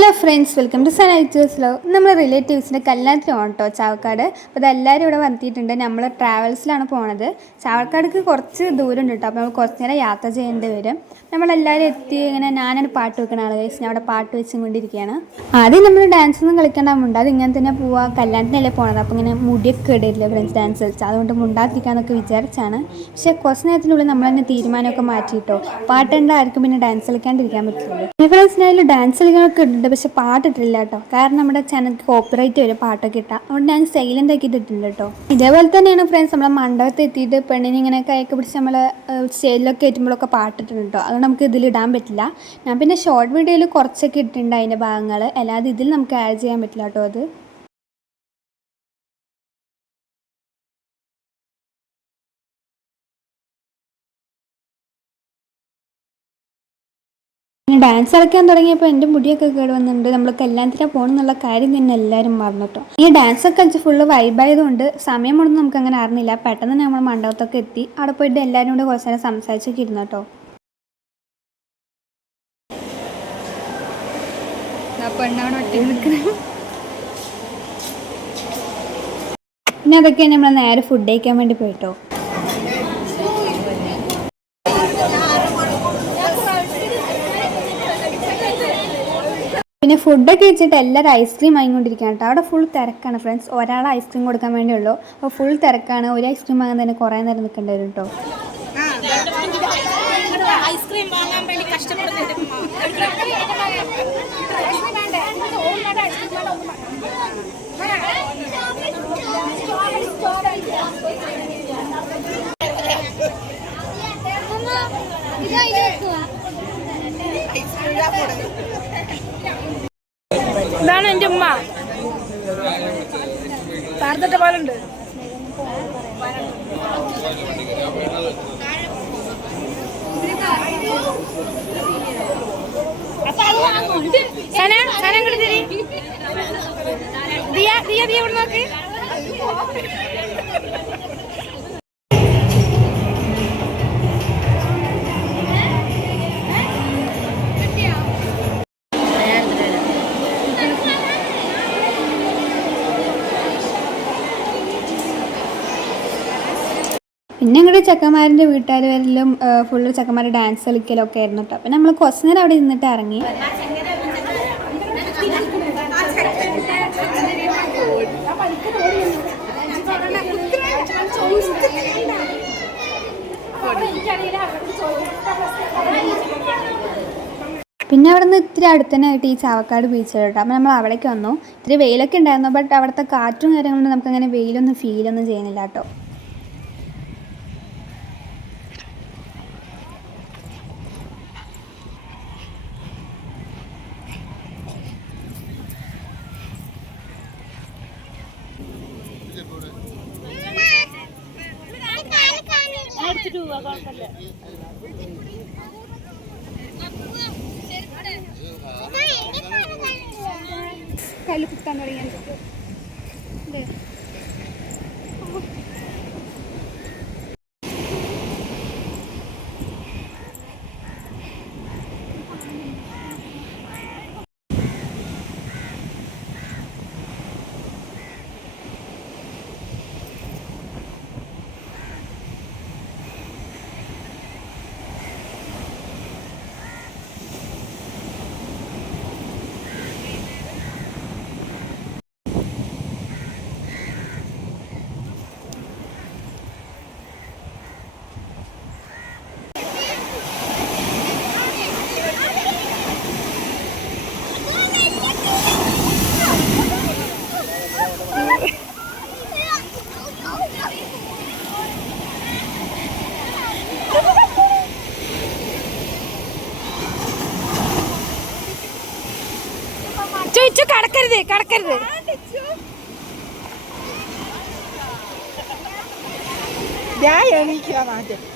Hello friends, welcome to Sanaiters love. നമ്മൾ റിലേറ്റീവ്സിൻ്റെ കല്യാണത്തിന് പോകണം കേട്ടോ ചാവക്കാട്. അപ്പോൾ അതെല്ലാവരും ഇവിടെ വന്നിട്ടുണ്ട്. നമ്മൾ ട്രാവൽസിലാണ് പോണത്. ചാവക്കാടേക്ക് കുറച്ച് ദൂരം ഉണ്ട് കേട്ടോ. അപ്പോൾ നമ്മൾ കുറച്ച് നേരം യാത്ര ചെയ്യേണ്ടി വരും. നമ്മളെല്ലാവരും എത്തി. ഇങ്ങനെ ഞാനാണ് പാട്ട് വെക്കുന്ന ആൾ. ഞാൻ അവിടെ പാട്ട് വെച്ചും കൊണ്ടിരിക്കുകയാണ്. ആദ്യം നമ്മൾ ഡാൻസൊന്നും കളിക്കേണ്ട, മുണ്ടാതെ ഇങ്ങനെ തന്നെ പോവാം. കല്യാണത്തിനല്ലേ പോണത്, അപ്പോൾ ഇങ്ങനെ മുടിയൊക്കെ ഇടില്ല ഫ്രണ്ട്സ് ഡാൻസ് കളിച്ചാൽ. അതുകൊണ്ട് മുണ്ടാതിരിക്കാമെന്നൊക്കെ വിചാരിച്ചാണ്. പക്ഷേ കുറച്ച് നേരത്തിനുള്ളിൽ നമ്മൾ തന്നെ തീരുമാനമൊക്കെ മാറ്റിയിട്ടോ. പാട്ടുണ്ട് ആർക്കും പിന്നെ ഡാൻസ് കളിക്കാണ്ടിരിക്കാൻ പറ്റുള്ളൂ. ഫ്രണ്ട്സിനായാലും ഡാൻസ് കളിക്കാനൊക്കെ ഉണ്ട്, പക്ഷെ പാട്ടിട്ടില്ല കേട്ടോ. കാരണം നമ്മുടെ ചാനലിൽ കോപ്പിറൈറ്റ് വരും പാട്ടൊക്കെ ഇട്ടാൽ. അതുകൊണ്ട് ഞാൻ സൈലൻ്റ് ആക്കി ഇട്ടിട്ടുണ്ട് കേട്ടോ. ഇതേപോലെ തന്നെയാണ് ഫ്രണ്ട്സ് നമ്മളെ മണ്ഡപത്തിൽ എത്തിയിട്ട് പെണ്ണിനെ ഇങ്ങനെ കൈയൊക്കെ പിടിച്ച് നമ്മൾ സ്റ്റേജിലൊക്കെ എത്തുമ്പോഴൊക്കെ പാട്ടിട്ടുണ്ട് കേട്ടോ. അതുകൊണ്ട് നമുക്ക് ഇതിലിടാൻ പറ്റില്ല. ഞാൻ പിന്നെ ഷോർട്ട് വീഡിയോയിൽ കുറച്ചൊക്കെ ഇട്ടിട്ടുണ്ട് അതിൻ്റെ ഭാഗങ്ങൾ. അല്ലാതെ ഇതിൽ നമുക്ക് ആഡ് ചെയ്യാൻ പറ്റില്ല കേട്ടോ. അത് ഡാൻസ് കളിക്കാൻ തുടങ്ങിയപ്പോൾ എൻ്റെ മുടിയൊക്കെ കേട് വന്നിട്ടുണ്ട്. നമ്മൾ കല്യാണത്തിന് പോകണം എന്നുള്ള കാര്യം തന്നെ എല്ലാവരും മറന്നു കേട്ടോ. ഈ ഡാൻസ് ഒക്കെ കളിച്ച് ഫുള്ള് വൈബായതുകൊണ്ട് സമയമൊന്നും നമുക്ക് അങ്ങനെ അറിഞ്ഞില്ല. പെട്ടെന്ന് തന്നെ നമ്മൾ മണ്ഡപത്തൊക്കെ എത്തി. അവിടെ പോയിട്ട് എല്ലാവരും കൂടെ കുറച്ച് നേരം സംസാരിച്ചൊക്കെ ഇരുന്നു കേട്ടോ. പിന്നെ അതൊക്കെ നമ്മൾ നേരെ ഫുഡ് കഴിക്കാൻ വേണ്ടി പോയിട്ടോ. പിന്നെ ഫുഡൊക്കെ വെച്ചിട്ട് എല്ലാവരും ഐസ്ക്രീം വാങ്ങിക്കൊണ്ടിരിക്കുകയാണ് കേട്ടോ. അവിടെ ഫുൾ തിരക്കാണ് ഫ്രണ്ട്സ്. ഒരാൾ ഐസ്ക്രീം കൊടുക്കാൻ വേണ്ടിയുള്ളൂ. അപ്പോൾ ഫുൾ തിരക്കാണ്. ഒരു ഐസ്ക്രീം വാങ്ങാൻ തന്നെ കുറേ നേരം നിൽക്കേണ്ടി വരും കേട്ടോ. ഇതാണ് എൻ്റെ ഉമ്മ. പാർത്തിട്ട പോലുണ്ട്. ഇവിടെ നോക്ക്. പിന്നെ ഞങ്ങളുടെ ചെക്കന്മാരുടെ വീട്ടുകാർ വരലും ഫുള്ള് ചെക്കന്മാർ ഡാൻസ് കളിക്കലൊക്കെ ആയിരുന്നു കേട്ടോ. അപ്പം നമ്മൾ കുറച്ച് നേരം അവിടെ നിന്നിട്ട് ഇറങ്ങി. പിന്നെ അവിടെ നിന്ന് ഇത്തിരി അടുത്തനായിട്ട് ഈ ചാവക്കാട് ബീച്ച് കേട്ടോ. അപ്പോൾ നമ്മൾ അവിടേക്ക് വന്നു. ഇത്തിരി വെയിലൊക്കെ ഉണ്ടായിരുന്നു. ബട്ട് അവിടുത്തെ കാറ്റും കാര്യങ്ങളും നമുക്കങ്ങനെ വെയിലൊന്നും ഫീലൊന്നും ചെയ്യുന്നില്ല കേട്ടോ. കയ്യിൽ കുത്താൻ തുടങ്ങി. ചോദിച്ചു കടക്കരുത് കടക്കരുത്.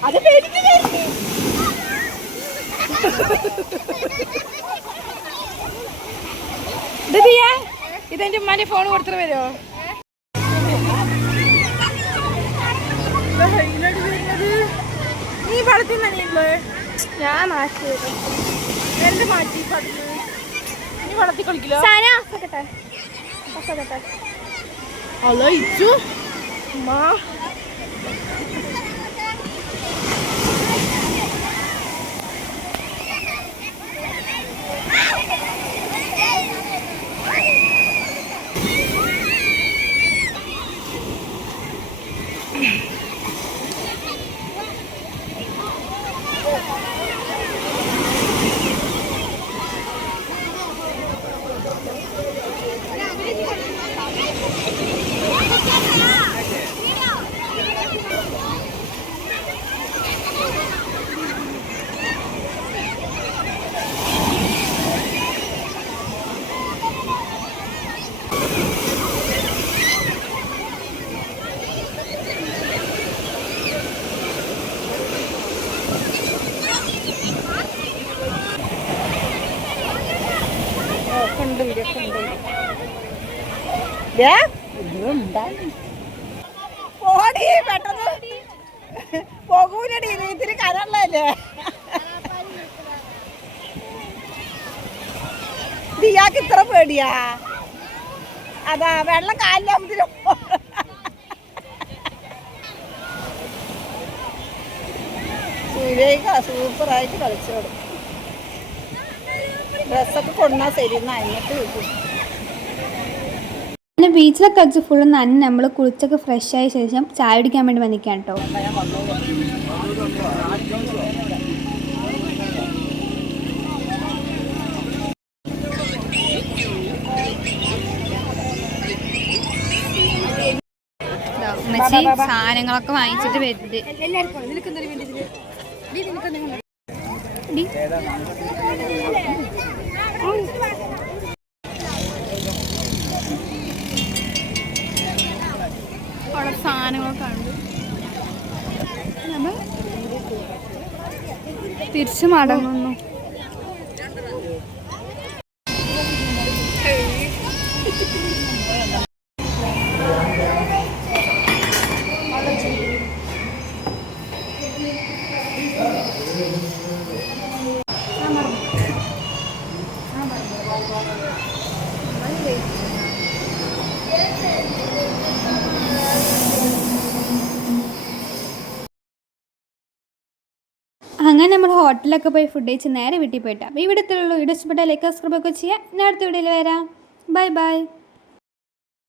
അത് ഇതെന്റെ ഉമ്മാന്റെ ഫോൺ കൊടുത്തിട്ട് വരുമോ? നീ പടത്തിൽ നനയുള്ളൂ. ഞാൻ മാറ്റി എന്ത് മാറ്റി പടത്ത് വെള്ളത്തിൽ കളിക്കില്ല സാന ഹലോ ഇച്ചു മാ പോടി പെട്ടെന്ന് പോകൂലടി ഇതിന് കരള്ളല്ലേ ദിയാക്ക് ഇത്ര പേടിയാ അതാ വെള്ളം കാലിലാകുമ്പോഴത്തേനും സുരേഖ സൂപ്പറായിട്ട് കളിച്ചോടും ഡ്രസ്സൊക്കെ കൊണ്ടാ ശരി നനഞ്ഞിട്ട് കിട്ടും. പിന്നെ ബീച്ചിലൊക്കെ കളിച്ച് ഫുള്ള് നനഞ്ഞ് നമ്മൾ കുളിച്ചൊക്കെ ഫ്രഷ് ആയ ശേഷം ചായ കുടിക്കാൻ വേണ്ടി വന്നിക്കാൻ കേട്ടോ. സാധനങ്ങളൊക്കെ വാങ്ങിച്ചിട്ട് വരുന്നത് അവിടെ സാധനങ്ങളൊക്കെ ഉണ്ട്. നമ്മൾ തിരിച്ചു മടങ്ങുന്നു. അങ്ങനെ നമ്മൾ ഹോട്ടലിലൊക്കെ പോയി ഫുഡ് കഴിച്ച് നേരെ വീട്ടിൽ പോയിട്ടാണ്. ഈ വീഡിയോ ഇഷ്ടപ്പെട്ട ലൈക്ക് സബ്സ്ക്രൈബ് ഒക്കെ ചെയ്യാം. ഞാൻ അടുത്ത വീഡിയോയിൽ വരാം. Bye bye.